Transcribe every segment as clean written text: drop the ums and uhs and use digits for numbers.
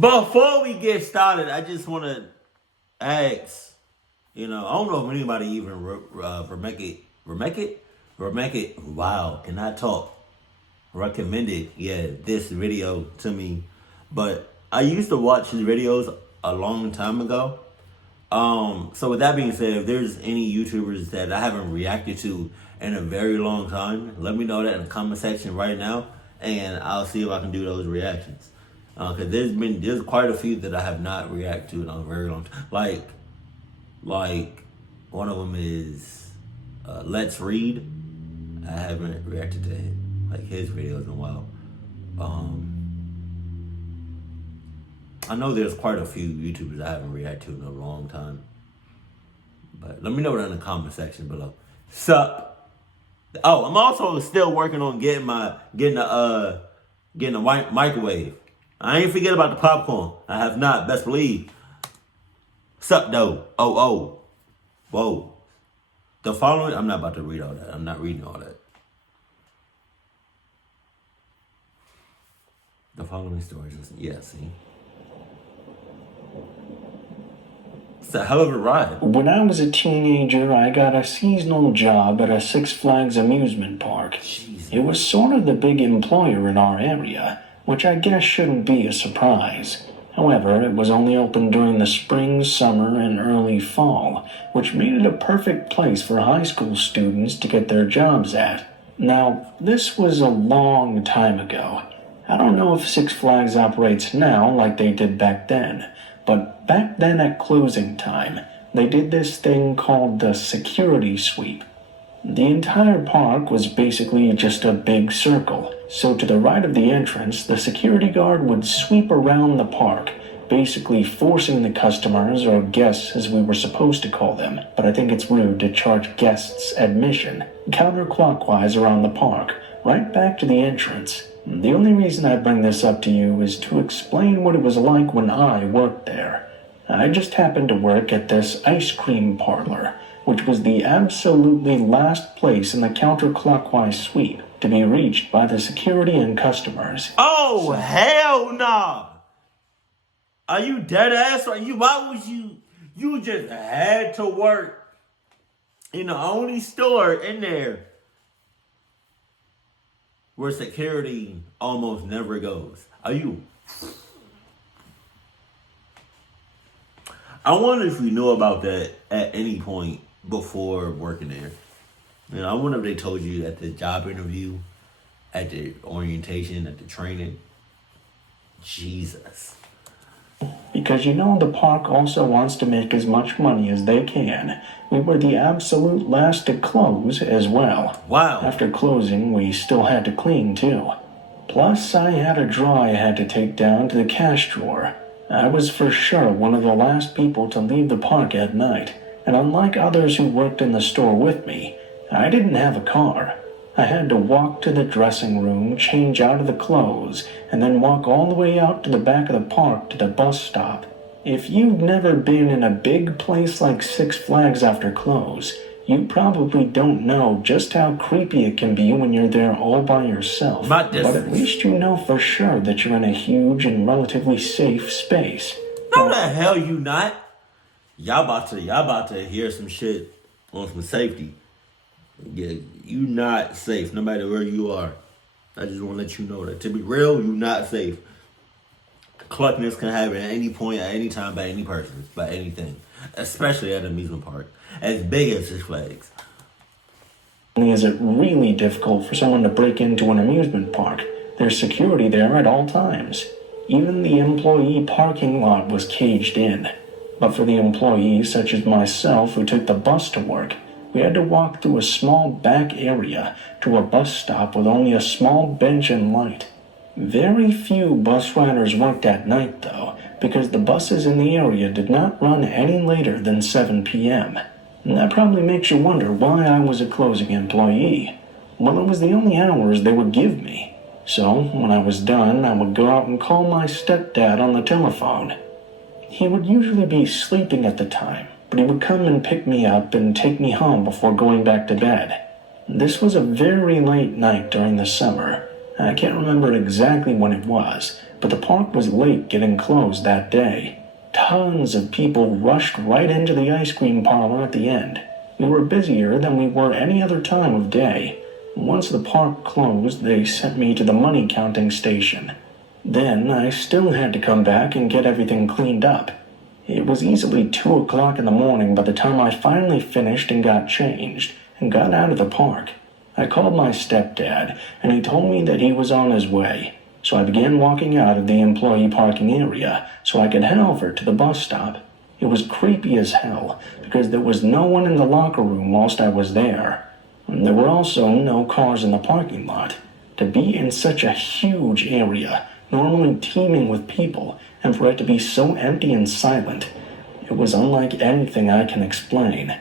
Before we get started, I just want to ask, I don't know if anybody even wow, can I talk? Recommended, this video to me. But I used to watch his videos a long time ago. So with that being said, if there's any YouTubers that I haven't reacted to in a very long time, let me know that in the comment section right now, and I'll see if I can do those reactions. Cause there's quite a few that I have not reacted to in a very long time. Like one of them is Let's Read. I haven't reacted to his videos in a while. I know there's quite a few YouTubers I haven't reacted to in a long time. But let me know in the comment section below. Sup? Oh, I'm also still working on getting the microwave. I ain't forget about the popcorn. I have not, best believe. Sup though? Oh. Whoa. The following, I'm not about to read all that. I'm not reading all that. The following stories, see? It's a hell of a ride. When I was a teenager, I got a seasonal job at a Six Flags amusement park. Jesus. It was sort of the big employer in our area, which I guess shouldn't be a surprise. However, it was only open during the spring, summer, and early fall, which made it a perfect place for high school students to get their jobs at. Now, this was a long time ago. I don't know if Six Flags operates now like they did back then, but back then at closing time, they did this thing called the security sweep. The entire park was basically just a big circle, so to the right of the entrance, the security guard would sweep around the park, basically forcing the customers, or guests as we were supposed to call them, but I think it's rude to charge guests admission, counterclockwise around the park, right back to the entrance. The only reason I bring this up to you is to explain what it was like when I worked there. I just happened to work at this ice cream parlor, which was the absolutely last place in the counterclockwise sweep to be reached by the security and customers. Oh, hell nah! Are you dead ass? Why would you just had to work in the only store in there where security almost never goes? I wonder if you knew about that at any point before working there. I wonder if they told you at the job interview, at the orientation, at the training. Jesus. Because the park also wants to make as much money as they can. We were the absolute last to close as well. Wow. After closing, we still had to clean too. Plus, I had a drawer I had to take down to the cash drawer. I was for sure one of the last people to leave the park at night, and unlike others who worked in the store with me, I didn't have a car. I had to walk to the dressing room, change out of the clothes, and then walk all the way out to the back of the park to the bus stop. If you've never been in a big place like Six Flags after close, you probably don't know just how creepy it can be when you're there all by yourself. But at least you know for sure that you're in a huge and relatively safe space. No, the hell you not. Y'all about to hear some shit on some safety. Yeah, you not safe no matter where you are. I just want to let you know that. To be real, you not safe. Cluckness can happen at any point, at any time, by any person, by anything. Especially at an amusement park as big as Six Flags. Is it really difficult for someone to break into an amusement park? There's security there at all times. Even the employee parking lot was caged in. But for the employees, such as myself, who took the bus to work, we had to walk through a small back area to a bus stop with only a small bench and light. Very few bus riders worked at night, though, because the buses in the area did not run any later than 7 p.m. And that probably makes you wonder why I was a closing employee. Well, it was the only hours they would give me. So, when I was done, I would go out and call my stepdad on the telephone. He would usually be sleeping at the time, but he would come and pick me up and take me home before going back to bed. This was a very late night during the summer. I can't remember exactly when it was, but the park was late getting closed that day. Tons of people rushed right into the ice cream parlor at the end. We were busier than we were any other time of day. Once the park closed, they sent me to the money counting station. Then I still had to come back and get everything cleaned up. It was easily 2 o'clock in the morning by the time I finally finished and got changed and got out of the park. I called my stepdad, and he told me that he was on his way. So I began walking out of the employee parking area so I could head over to the bus stop. It was creepy as hell because there was no one in the locker room whilst I was there. And there were also no cars in the parking lot. To be in such a huge area, normally teeming with people, and for it to be so empty and silent, it was unlike anything I can explain.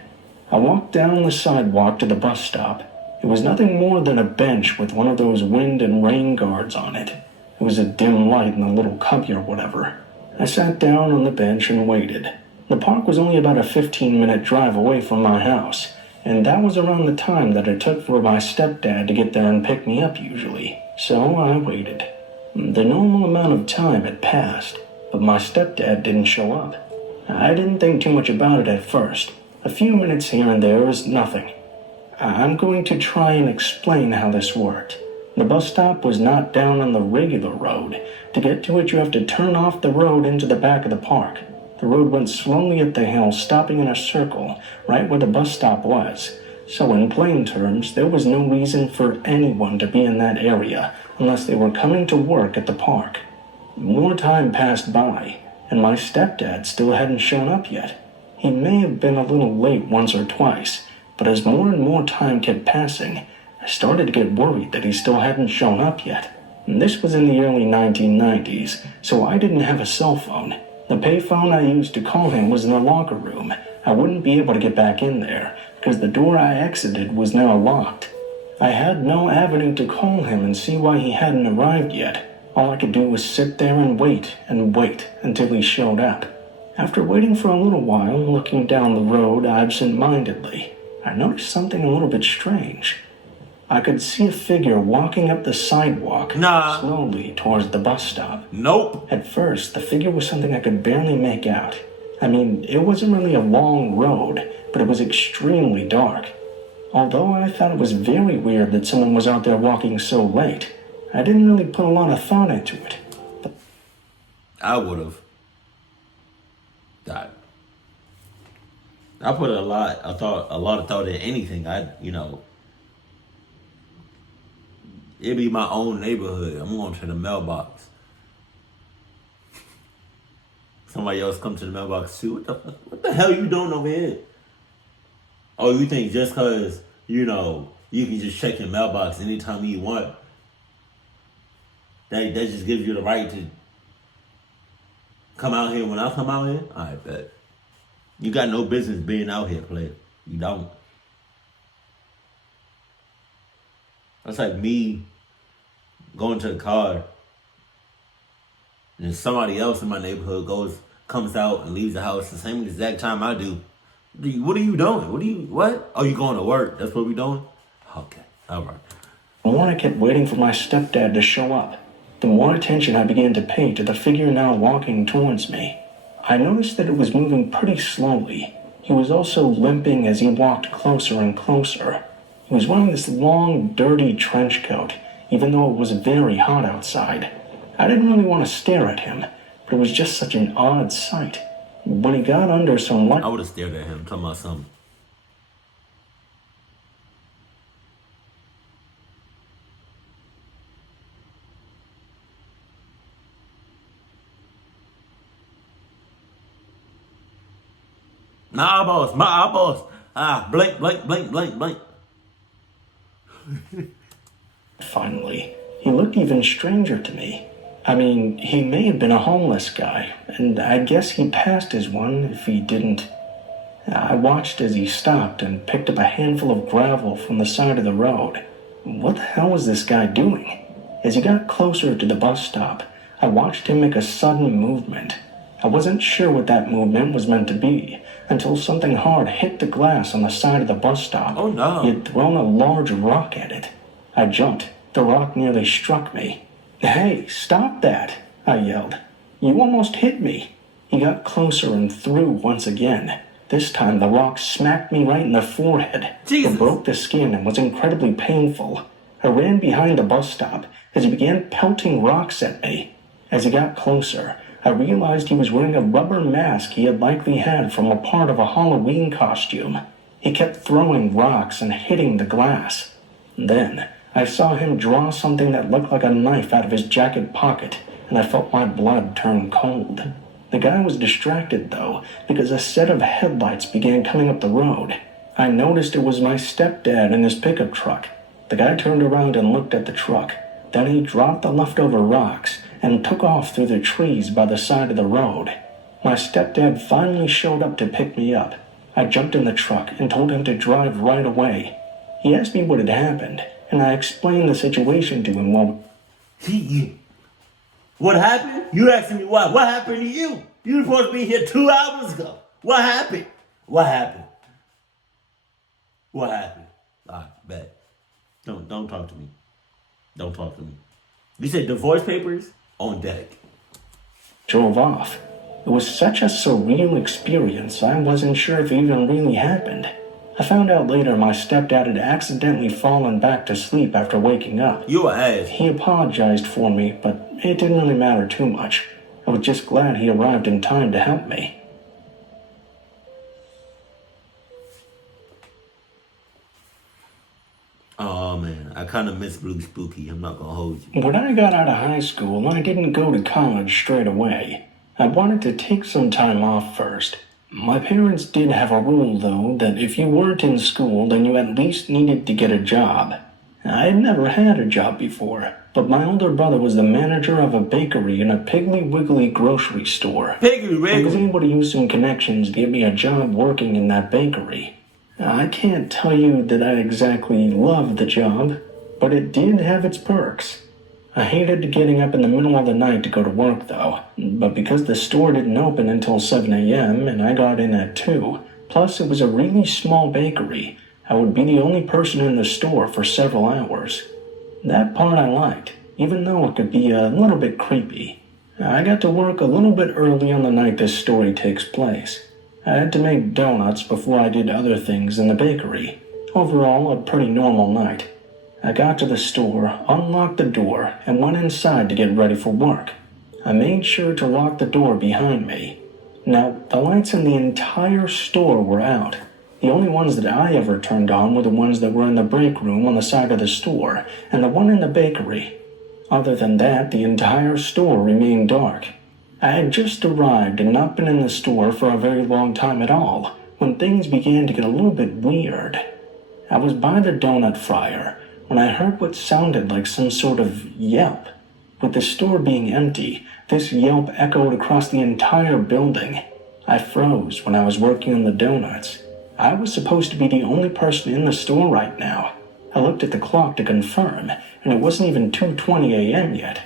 I walked down the sidewalk to the bus stop. It was nothing more than a bench with one of those wind and rain guards on it. It was a dim light in the little cubby or whatever. I sat down on the bench and waited. The park was only about a 15-minute drive away from my house, and that was around the time that it took for my stepdad to get there and pick me up usually. So I waited. The normal amount of time had passed, but my stepdad didn't show up. I didn't think too much about it at first. A few minutes here and there was nothing. I'm going to try and explain how this worked. The bus stop was not down on the regular road. To get to it, you have to turn off the road into the back of the park. The road went slowly up the hill, stopping in a circle, right where the bus stop was. So in plain terms, there was no reason for anyone to be in that area unless they were coming to work at the park. More time passed by, and my stepdad still hadn't shown up yet. He may have been a little late once or twice, but as more and more time kept passing, I started to get worried that he still hadn't shown up yet. And this was in the early 1990s, so I didn't have a cell phone. The payphone I used to call him was in the locker room. I wouldn't be able to get back in there, because the door I exited was now locked. I had no avenue to call him and see why he hadn't arrived yet. All I could do was sit there and wait until he showed up. After waiting for a little while, looking down the road absent-mindedly, I noticed something a little bit strange. I could see a figure walking up the sidewalk slowly towards the bus stop. Nope. At first, the figure was something I could barely make out. I mean, it wasn't really a long road, but it was extremely dark. Although I thought it was very weird that someone was out there walking so late, I didn't really put a lot of thought into it. I would have. I put a lot of thought in anything. It'd be my own neighborhood. I'm going to the mailbox. Somebody else come to the mailbox too. What the hell you doing over here? Oh, you think just because, you can just check your mailbox anytime you want, that just gives you the right to come out here when I come out here? I bet. You got no business being out here, player. You don't. That's like me going to the car and somebody else in my neighborhood comes out and leaves the house the same exact time I do. What are you doing? What? Oh, you going to work? That's what we doing? Okay, all right. The more I kept waiting for my stepdad to show up, the more attention I began to pay to the figure now walking towards me. I noticed that it was moving pretty slowly. He was also limping as he walked closer and closer. He was wearing this long, dirty trench coat, even though it was very hot outside. I didn't really want to stare at him, but it was just such an odd sight. When he got under some light, I would have stared at him, talking about something. My eyeballs. Blink, blink, blink, blink, blink. finally, he looked even stranger to me. I mean, he may have been a homeless guy, and I guess he passed as one if he didn't. I watched as he stopped and picked up a handful of gravel from the side of the road. What the hell was this guy doing? As he got closer to the bus stop, I watched him make a sudden movement. I wasn't sure what that movement was meant to be until something hard hit the glass on the side of the bus stop. Oh no. He had thrown a large rock at it. I jumped. The rock nearly struck me. Hey, stop that! I yelled. "You almost hit me." He got closer and threw once again. This time the rock smacked me right in the forehead. Jesus. It broke the skin and was incredibly painful. I ran behind the bus stop as he began pelting rocks at me. As he got closer, I realized he was wearing a rubber mask he had likely had from a part of a Halloween costume. He kept throwing rocks and hitting the glass. Then, I saw him draw something that looked like a knife out of his jacket pocket, and I felt my blood turn cold. The guy was distracted, though, because a set of headlights began coming up the road. I noticed it was my stepdad in his pickup truck. The guy turned around and looked at the truck. Then he dropped the leftover rocks and took off through the trees by the side of the road. My stepdad finally showed up to pick me up. I jumped in the truck and told him to drive right away. He asked me what had happened, and I explained the situation to him while... What happened? You asking me why? What happened to you? You were supposed to be here 2 hours ago. What happened? What happened? What happened? All right, bet. Don't talk to me. Don't talk to me. You said divorce papers on deck. Drove off. It was such a surreal experience, I wasn't sure if it even really happened. I found out later my stepdad had accidentally fallen back to sleep after waking up. You an ass. He apologized for me, but it didn't really matter too much. I was just glad he arrived in time to help me. Oh man, I kind of miss Blue Spooky. I'm not gonna hold you. When I got out of high school, I didn't go to college straight away. I wanted to take some time off first. My parents did have a rule, though, that if you weren't in school, then you at least needed to get a job. I had never had a job before, but my older brother was the manager of a bakery in a Piggly Wiggly grocery store. Piggly Wiggly. I was able to use some connections to get me a job working in that bakery. I can't tell you that I exactly loved the job, but it did have its perks. I hated getting up in the middle of the night to go to work, though, but because the store didn't open until 7 a.m. and I got in at 2, plus it was a really small bakery, I would be the only person in the store for several hours. That part I liked, even though it could be a little bit creepy. I got to work a little bit early on the night this story takes place. I had to make donuts before I did other things in the bakery. Overall, a pretty normal night. I got to the store, unlocked the door, and went inside to get ready for work. I made sure to lock the door behind me. Now, the lights in the entire store were out. The only ones that I ever turned on were the ones that were in the break room on the side of the store, and the one in the bakery. Other than that, the entire store remained dark. I had just arrived and not been in the store for a very long time at all, when things began to get a little bit weird. I was by the donut fryer when I heard what sounded like some sort of yelp. With the store being empty, this yelp echoed across the entire building. I froze when I was working on the donuts. I was supposed to be the only person in the store right now. I looked at the clock to confirm, and it wasn't even 2:20 a.m. yet.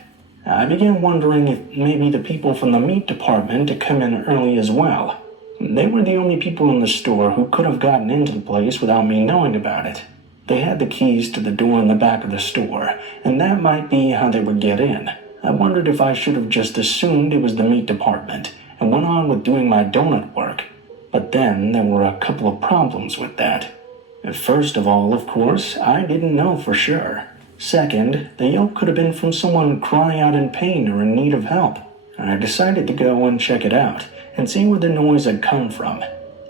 I began wondering if maybe the people from the meat department had come in early as well. They were the only people in the store who could have gotten into the place without me knowing about it. They had the keys to the door in the back of the store, and that might be how they would get in. I wondered if I should have just assumed it was the meat department and went on with doing my donut work. But then there were a couple of problems with that. First of all, of course, I didn't know for sure. Second, the yelp could have been from someone crying out in pain or in need of help. I decided to go and check it out and see where the noise had come from.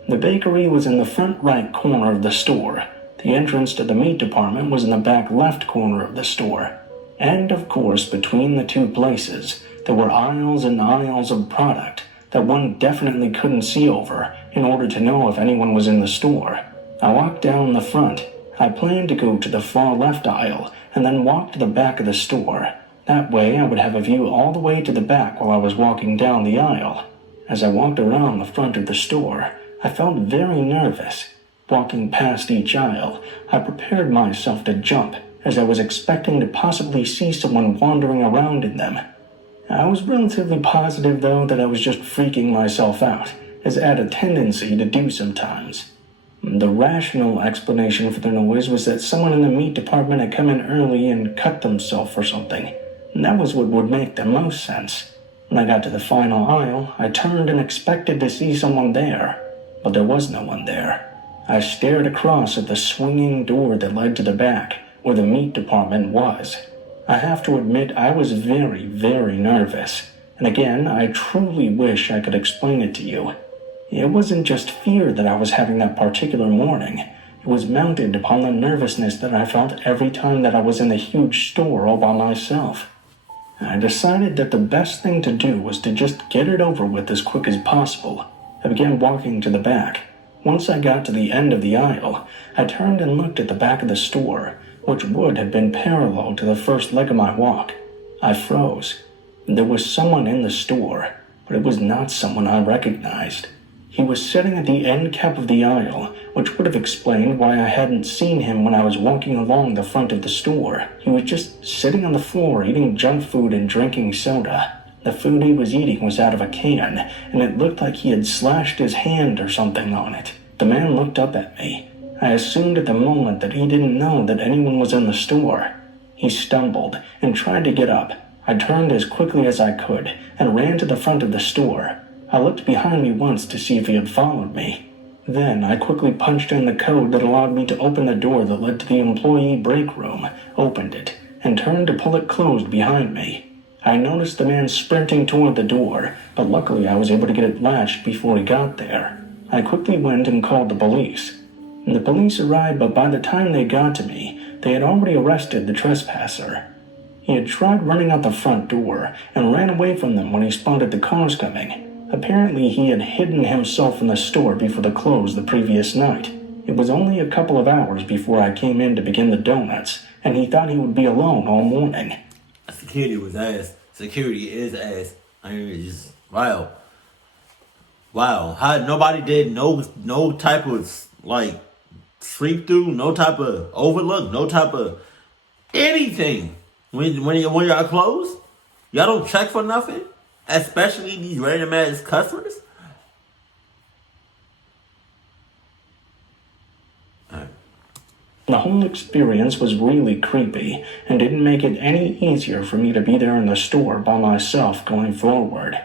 The bakery was in the front right corner of the store. The entrance to the meat department was in the back left corner of the store. And of course, between the two places, there were aisles and aisles of product that one definitely couldn't see over in order to know if anyone was in the store. I walked down the front. I planned to go to the far left aisle and then walk to the back of the store. That way I would have a view all the way to the back while I was walking down the aisle. As I walked around the front of the store, I felt very nervous. Walking past each aisle, I prepared myself to jump, as I was expecting to possibly see someone wandering around in them. I was relatively positive, though, that I was just freaking myself out, as I had a tendency to do sometimes. The rational explanation for the noise was that someone in the meat department had come in early and cut themselves or something. And that was what would make the most sense. When I got to the final aisle, I turned and expected to see someone there, but there was no one there. I stared across at the swinging door that led to the back, where the meat department was. I have to admit I was very, very nervous, and again, I truly wish I could explain it to you. It wasn't just fear that I was having that particular morning. It was mounted upon the nervousness that I felt every time that I was in the huge store all by myself. I decided that the best thing to do was to just get it over with as quick as possible. I began walking to the back. Once I got to the end of the aisle, I turned and looked at the back of the store, which would have been parallel to the first leg of my walk. I froze. There was someone in the store, but it was not someone I recognized. He was sitting at the end cap of the aisle, which would have explained why I hadn't seen him when I was walking along the front of the store. He was just sitting on the floor eating junk food and drinking soda. The food he was eating was out of a can, and it looked like he had slashed his hand or something on it. The man looked up at me. I assumed at the moment that he didn't know that anyone was in the store. He stumbled and tried to get up. I turned as quickly as I could and ran to the front of the store. I looked behind me once to see if he had followed me. Then I quickly punched in the code that allowed me to open the door that led to the employee break room, opened it, and turned to pull it closed behind me. I noticed the man sprinting toward the door, but luckily I was able to get it latched before he got there. I quickly went and called the police. The police arrived, but by the time they got to me, they had already arrested the trespasser. He had tried running out the front door and ran away from them when he spotted the cars coming. Apparently, he had hidden himself in the store before the close the previous night. It was only a couple of hours before I came in to begin the donuts, and he thought he would be alone all morning. Security was ass. Security is ass. I mean, it's just wow. How nobody did no type of like sleep through, no type of overlook, no type of anything. When y'all close, y'all don't check for nothing, especially these random ass customers. The whole experience was really creepy and didn't make it any easier for me to be there in the store by myself going forward.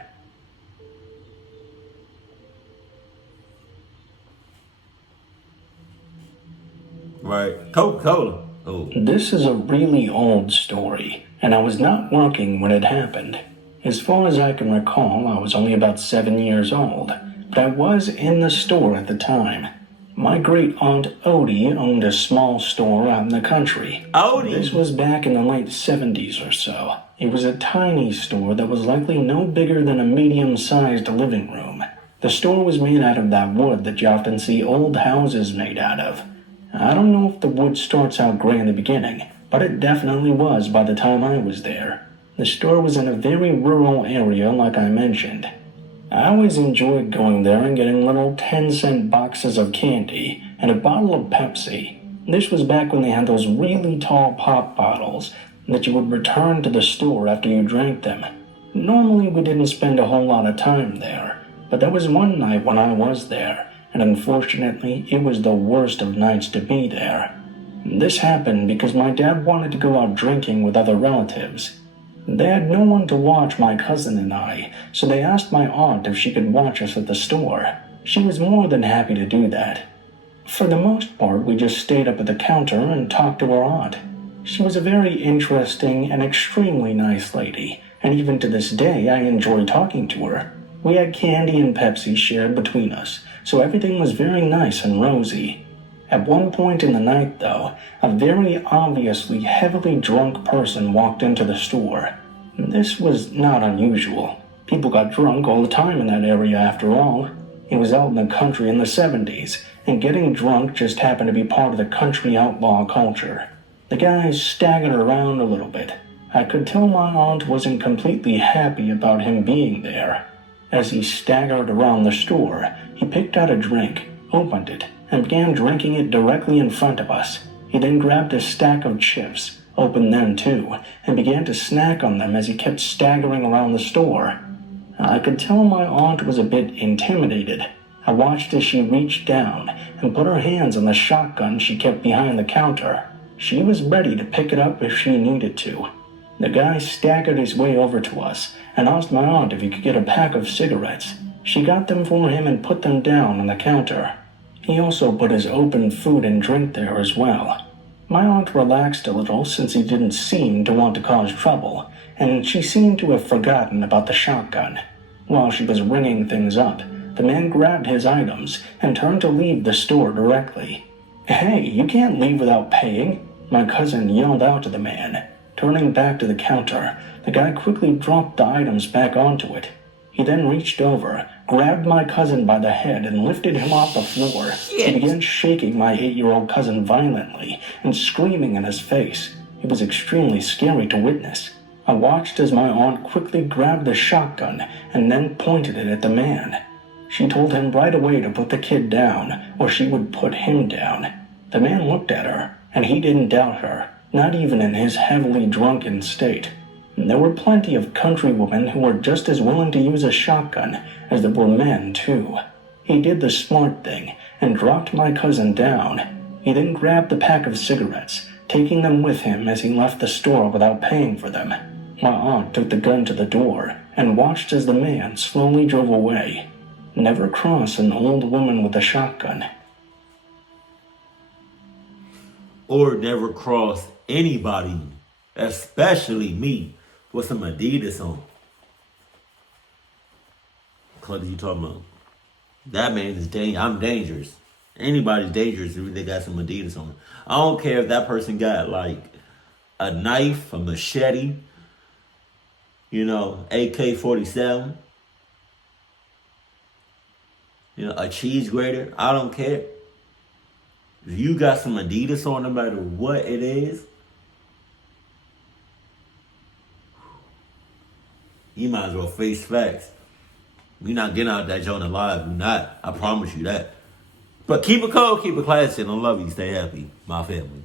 Right, Coca-Cola. Oh. This is a really old story, and I was not working when it happened. As far as I can recall, I was only about 7 years old, but I was in the store at the time. My great-aunt Odie owned a small store out in the country. Odie? This was back in the late 70s or so. It was a tiny store that was likely no bigger than a medium-sized living room. The store was made out of that wood that you often see old houses made out of. I don't know if the wood starts out gray in the beginning, but it definitely was by the time I was there. The store was in a very rural area, like I mentioned. I always enjoyed going there and getting little 10-cent boxes of candy and a bottle of Pepsi. This was back when they had those really tall pop bottles that you would return to the store after you drank them. Normally we didn't spend a whole lot of time there, but there was one night when I was there, and unfortunately it was the worst of nights to be there. This happened because my dad wanted to go out drinking with other relatives. They had no one to watch my cousin and I, so they asked my aunt if she could watch us at the store. She was more than happy to do that. For the most part, we just stayed up at the counter and talked to our aunt. She was a very interesting and extremely nice lady, and even to this day I enjoy talking to her. We had candy and Pepsi shared between us, so everything was very nice and rosy. At one point in the night, though, a very obviously heavily drunk person walked into the store. This was not unusual. People got drunk all the time in that area after all. It was out in the country in the 70s, and getting drunk just happened to be part of the country outlaw culture. The guy staggered around a little bit. I could tell my aunt wasn't completely happy about him being there. As he staggered around the store, he picked out a drink, opened it, and began drinking it directly in front of us. He then grabbed a stack of chips, opened them too, and began to snack on them as he kept staggering around the store. I could tell my aunt was a bit intimidated. I watched as she reached down and put her hands on the shotgun she kept behind the counter. She was ready to pick it up if she needed to. The guy staggered his way over to us and asked my aunt if he could get a pack of cigarettes. She got them for him and put them down on the counter. He also put his open food and drink there as well. My aunt relaxed a little since he didn't seem to want to cause trouble, and she seemed to have forgotten about the shotgun. While she was ringing things up, the man grabbed his items and turned to leave the store directly. "Hey, you can't leave without paying," my cousin yelled out to the man. Turning back to the counter, the guy quickly dropped the items back onto it. He then reached over, grabbed my cousin by the head, and lifted him off the floor. He began shaking my 8-year-old cousin violently and screaming in his face. It was extremely scary to witness. I watched as my aunt quickly grabbed the shotgun and then pointed it at the man. She told him right away to put the kid down, or she would put him down. The man looked at her, and he didn't doubt her, not even in his heavily drunken state. There were plenty of countrywomen who were just as willing to use a shotgun as there were men, too. He did the smart thing and dropped my cousin down. He then grabbed the pack of cigarettes, taking them with him as he left the store without paying for them. My aunt took the gun to the door and watched as the man slowly drove away. Never cross an old woman with a shotgun. Or never cross anybody, especially me, with some Adidas on. What are you talking about? That man is dangerous. I'm dangerous. Anybody's dangerous if they got some Adidas on. I don't care if that person got like a knife, a machete, AK-47, a cheese grater. I don't care. If you got some Adidas on, no matter what it is, you might as well face facts. You're not getting out that joint alive. You're not. I promise you that. But keep it cold, keep it classy, and I love you. Stay happy, my family.